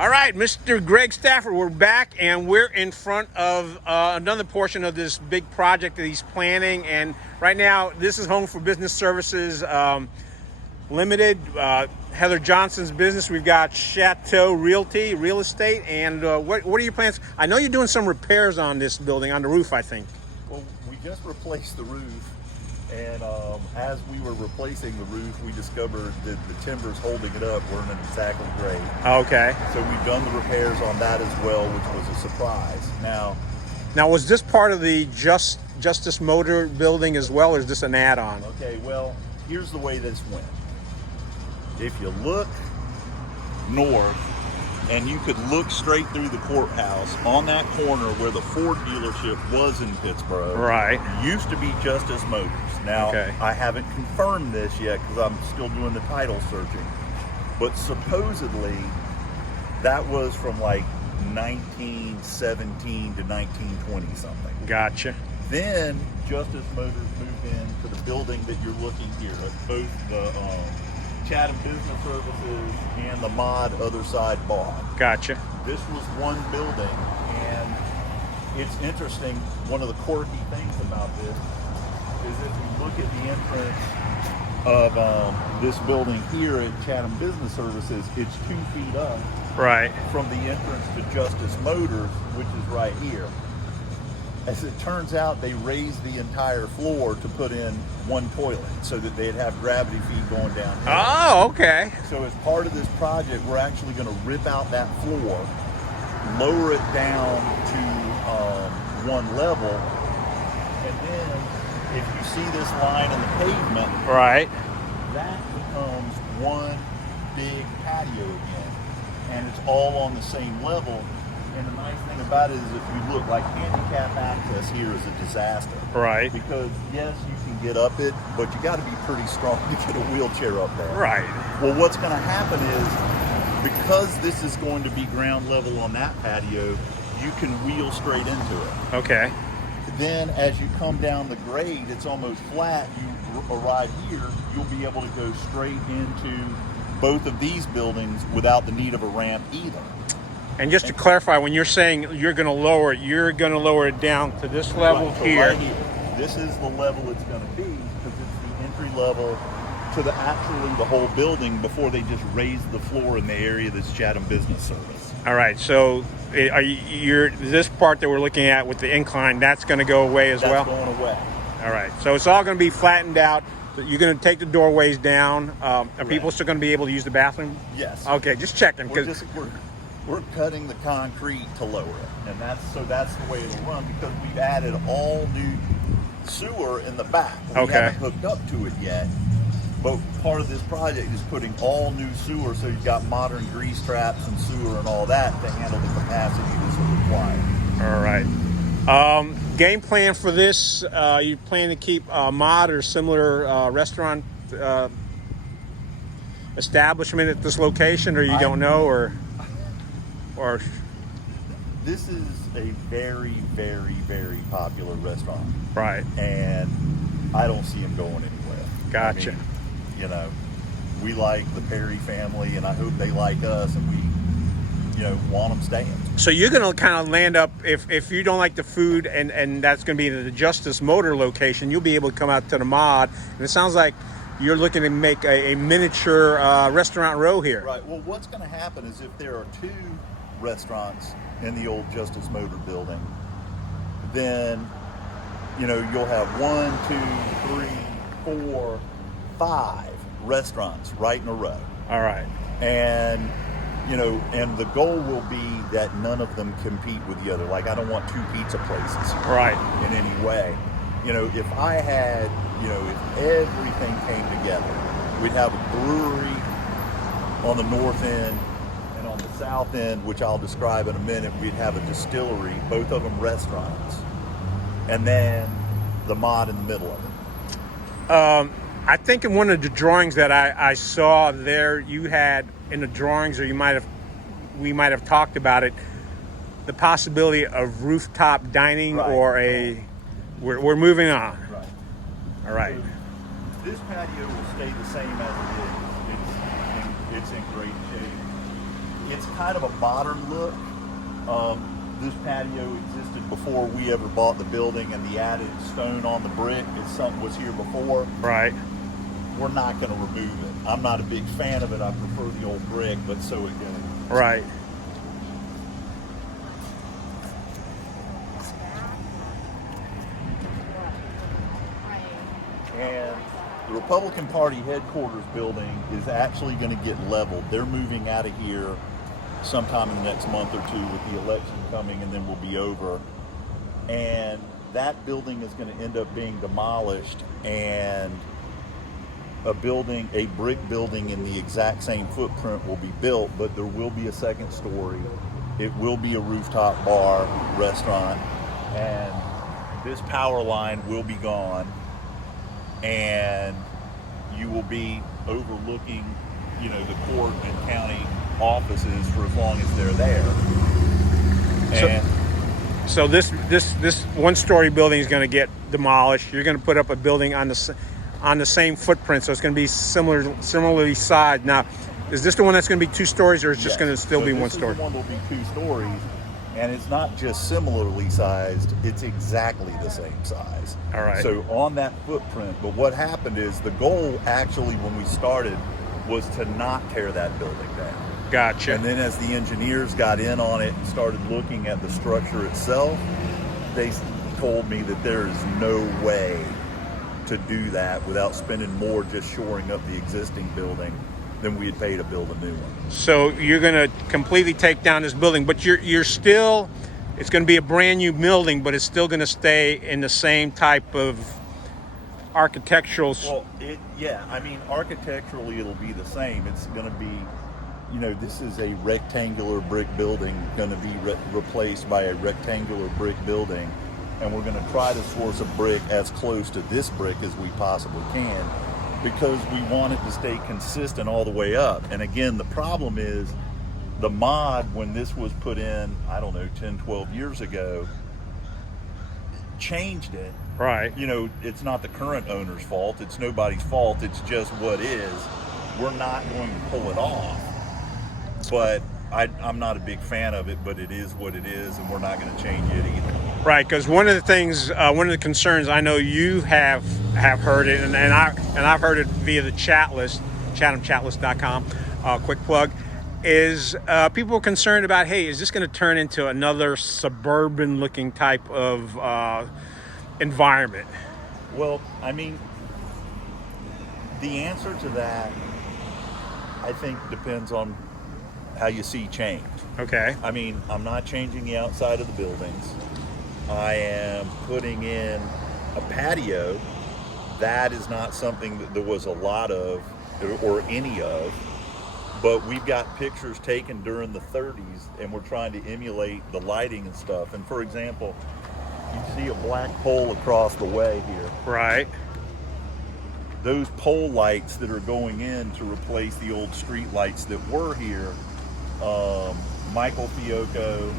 All right, Mr. Greg Stafford, we're back, and we're in front of another portion of this big project that he's planning. And right now, this is Home for Business Services Limited, Heather Johnson's business. We've got Chateau Realty, real estate, and what are your plans? I know you're doing some repairs on this building, on the roof, I think. Well, we just replaced the roof, and as we were replacing the roof, we discovered that the timbers holding it up weren't exactly great. Okay. So we've done the repairs on that as well, which was a surprise. Now, was this part of the Justice Motor building as well, or is this an add-on? Okay, well, here's the way this went. If you look north, and you could look straight through the courthouse on that corner where the Ford dealership was in Pittsboro. Right. Used to be Justice Motors. Now, okay. I haven't confirmed this yet because I'm still doing the title searching. But supposedly, that was from like 1917 to 1920 something. Gotcha. Then Justice Motors moved into the building that you're looking here at both the Chatham Business Services and the Mod Other Side Bar. Gotcha. This was one building, and it's interesting. One of the quirky things about this is if you look at the entrance of this building here at Chatham Business Services, it's 2 feet up right from the entrance to Justice Motors, which is right here. As it turns out, they raised the entire floor to put in one toilet so that they'd have gravity feed going down here. Oh, okay. So as part of this project, we're actually going to rip out that floor, lower it down to one level, and then if you see this line in the pavement, right, that becomes one big patio again, and it's all on the same level. And the nice thing about it is if you look, like handicap access here is a disaster. Right. Because yes, you can get up it, but you got to be pretty strong to get a wheelchair up there. Right. Well, what's going to happen is because this is going to be ground level on that patio, you can wheel straight into it. Okay. Then as you come down the grade, it's almost flat. You arrive here, you'll be able to go straight into both of these buildings without the need of a ramp either. And just to clarify, when you're saying you're going to lower it, you're going to lower it down to this level right, so here. Right here. This is the level it's going to be because it's the entry level to the whole building before they just raise the floor in the area that's Chatham Business Service. All right. So this part that we're looking at with the incline, that's going to go away as well? That's going away. All right. So it's all going to be flattened out. You're going to take the doorways down. Are people still going to be able to use the bathroom? Yes. Okay. Just checking. We're cutting the concrete to lower it, and that's the way it'll run because we've added all new sewer in the back. We haven't hooked up to it yet, but part of this project is putting all new sewer, so you've got modern grease traps and sewer and all that to handle the capacity that's required. All right. Game plan for this, you plan to keep a Mod or similar restaurant establishment at this location, or you don't know, or this is a very, very, very popular restaurant. Right. And I don't see them going anywhere. Gotcha. I mean, we like the Perry family, and I hope they like us, and we, want them staying. So you're going to kind of land up, if you don't like the food, and that's going to be the Justice Motor location, you'll be able to come out to the Mod. And it sounds like you're looking to make a miniature restaurant row here. Right. Well, what's going to happen is if there are 2 restaurants in the old Justice Motor building, then you'll have 1, 2, 3, 4, 5 restaurants right in a row. All right. And and the goal will be that none of them compete with the other. Like, I don't want 2 pizza places right in any way. If I had, if everything came together, we'd have a brewery on the north end, and on the south end, which I'll describe in a minute, we'd have a distillery, both of them restaurants, and then the Mod in the middle of it. I think in one of the drawings that I saw there, you had in the drawings, or we might have talked about it, the possibility of rooftop dining, right. or we're moving on. Right. All right. So this patio will stay the same as it is. It's in great shape. it's kind of a modern look. This patio existed before we ever bought the building, and the added stone on the brick is something was here before. Right. We're not going to remove it. I'm not a big fan of it. I prefer the old brick, but so it goes. Right. And the Republican Party headquarters building is actually going to get leveled. They're moving out of here sometime in the next month or two with the election coming, and then we'll be over. And that building is going to end up being demolished, and a brick building in the exact same footprint will be built, but there will be a second story. It will be a rooftop bar, restaurant, and this power line will be gone, and you will be overlooking, the court and county offices for as long as they're there. And so this one-story building is going to get demolished. You're going to put up a building on the same footprint, so it's going to be similarly sized. Now, is this the one that's going to be 2 stories, or is it just going to still be 1 story? This one will be 2 stories, and it's not just similarly sized; it's exactly the same size. All right. So on that footprint, but what happened is the goal actually when we started was to not tear that building down. Gotcha. And then as the engineers got in on it and started looking at the structure itself, they told me that there is no way to do that without spending more just shoring up the existing building than we had paid to build a new one. So you're going to completely take down this building, but you're still, it's going to be a brand new building, but it's still going to stay in the same type of architectural. Well, architecturally it'll be the same. It's going to be, this is a rectangular brick building going to be replaced by a rectangular brick building, and we're going to try to source a brick as close to this brick as we possibly can, because we want it to stay consistent all the way up. And again, the problem is the mod, when this was put in, 10, 12 years ago, changed it. Right. It's not the current owner's fault. It's nobody's fault. It's just what is. We're not going to pull it off. But I'm not a big fan of it, but it is what it is, and we're not going to change it either. Right, because one of the concerns I know you have heard it, and I've heard it via the chat list, chathamchatlist.com, quick plug, is people are concerned about, hey, is this going to turn into another suburban-looking type of environment? Well, the answer to that, I think, depends on how you see change. Okay. I'm not changing the outside of the buildings. I am putting in a patio. That is not something that there was a lot of or any of, but we've got pictures taken during the 30s, and we're trying to emulate the lighting and stuff. And for example, you see a black pole across the way here. Right. Those pole lights that are going in to replace the old street lights that were here, Michael Fioco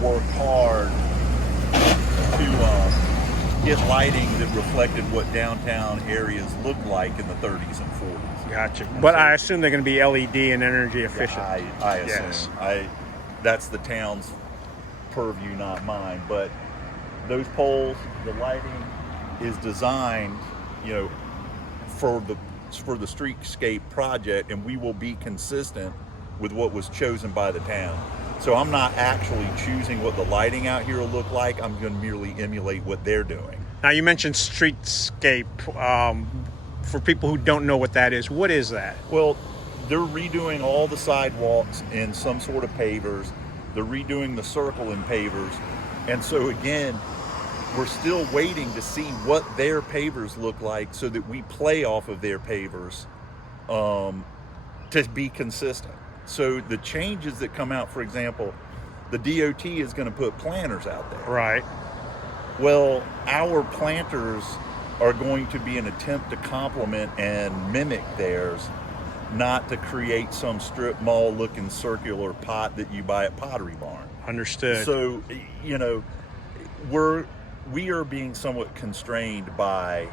worked hard to get lighting that reflected what downtown areas looked like in the 30s and 40s. Gotcha. But I assume they're going to be LED and energy efficient. I assume. Yes. That's the town's purview, not mine. But those poles, the lighting is designed, for the streetscape project, and we will be consistent with what was chosen by the town. So I'm not actually choosing what the lighting out here will look like. I'm going to merely emulate what they're doing. Now, you mentioned streetscape. For people who don't know what that is, what is that? Well, they're redoing all the sidewalks in some sort of pavers. They're redoing the circle in pavers. And so again, we're still waiting to see what their pavers look like so that we play off of their pavers to be consistent. So the changes that come out, for example, the DOT is going to put planters out there. Right. Well, our planters are going to be an attempt to complement and mimic theirs, not to create some strip mall looking circular pot that you buy at Pottery Barn. Understood. So, we are being somewhat constrained by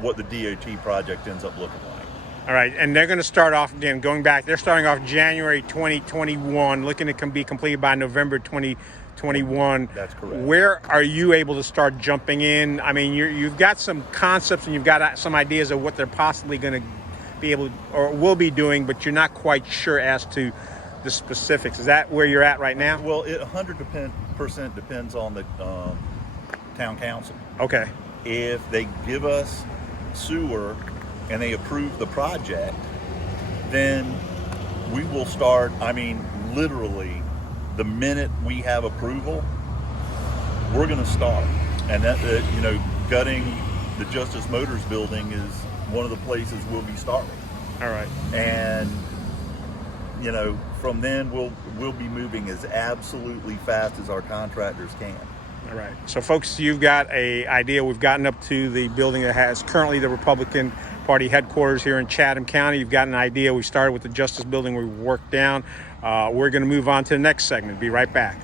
what the DOT project ends up looking like. All right, and they're going to start off, again, going back, they're starting off January 2021, looking to be completed by November 2021. That's correct. Where are you able to start jumping in? I mean, you've got some concepts and you've got some ideas of what they're possibly going to be able to, or will be doing, but you're not quite sure as to the specifics. Is that where you're at right now? Well, it 100% depends on the town council. Okay. If they give us sewer and they approve the project, then we will start. I mean, literally, the minute we have approval, we're going to start. And that, gutting the Justice Motors building is one of the places we'll be starting. All right. And from then we'll be moving as absolutely fast as our contractors can. All right. So, folks, you've got an idea. We've gotten up to the building that has currently the Republican Party headquarters here in Chatham County. You've got an idea. We started with the Justice Building. We worked down. We're going to move on to the next segment. Be right back.